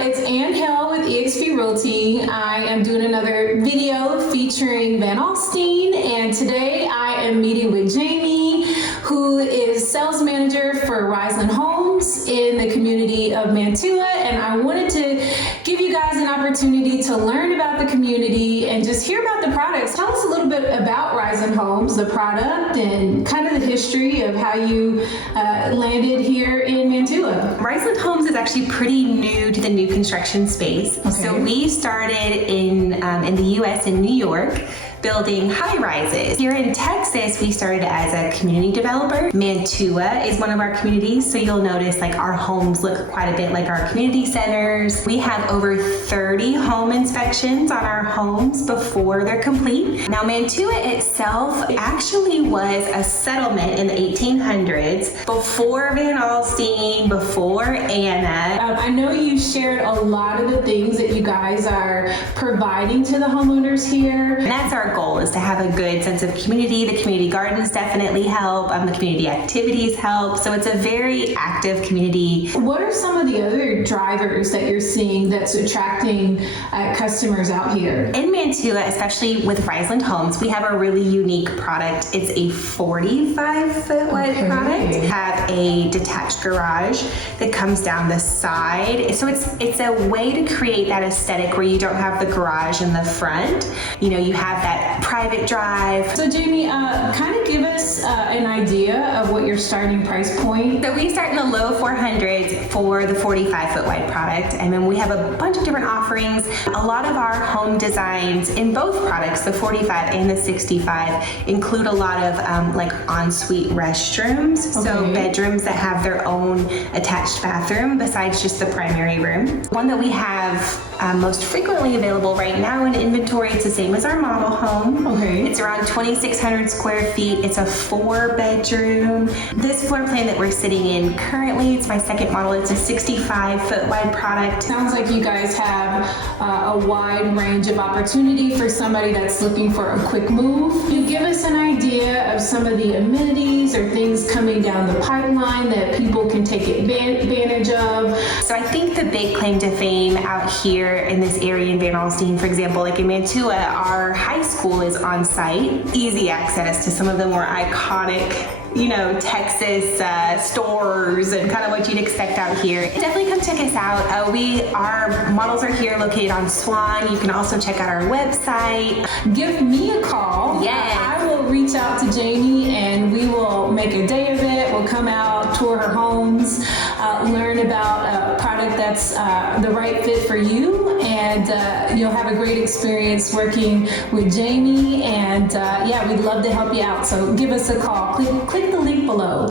it's Ann Hayle with eXp Realty. I am doing another video featuring Van Alstyne, and today I am meeting with Jamie, who is sales manager for Riseland Homes in the community of Mantua, and I wanted to give you guys an opportunity to learn about the community and just hear about the products. Tell us a little bit about Riseland Homes, the product, and kind of the history of how you landed here in Mantua. Riseland Homes is actually pretty new to the new construction space. Okay. So we started in the US in New York, building high rises. Here in Texas, we started as a community developer. Mantua is one of our communities, so you'll notice like our homes look quite a bit like our community centers. We have over 30 home inspections on our homes before they're complete. Now Mantua itself actually was a settlement in the 1800s, before Van Alstyne, before Anna. I know you shared a lot of the things that you guys are providing to the homeowners here. And that's our goal, is to have a good sense of community. The community gardens definitely help. The community activities help. So it's a very active community. What are some of the other drivers that you're seeing that's attracting customers out here? In Mantua, especially with Riseland Homes, we have a really unique product. It's a 45-foot wide product. We have a detached garage that comes down the side. So it's a way to create that aesthetic where you don't have the garage in the front. You know, you have that private drive. So Jamie, kind of give us an idea of what your starting price point. So we start in the low 400s for the 45-foot wide product, and then we have a bunch of different offerings. A lot of our home designs in both products, the 45 and the 65, include a lot of like ensuite restrooms. Okay. So bedrooms that have their own attached bathroom besides just the primary room. One that we have most frequently available right now in inventory, it's the same as our model home. Okay. It's around 2,600 square feet. It's a 4-bedroom. This floor plan that we're sitting in currently, it's my second model. It's a 65-foot wide product. Sounds like you guys have a wide range of opportunity for somebody that's looking for a quick move. Can you give us an idea of some of the amenities or things coming down the pipeline that people can take advantage of? So I think the big claim to fame out here in this area in Van Alstyne, for example, like in Mantua, our high school is on site. Easy access to some of the more iconic, you know, Texas stores and kind of what you'd expect out here. Definitely come check us out. Our models are here located on Swan. You can also check out our website. Give me a call. Yes. I will reach out to Jamie and we will make a day of it. We'll come out, tour her homes, learn about a product that's the right fit for you, and you'll have a great experience working with Jamie, and yeah, we'd love to help you out. So give us a call. Click the link below.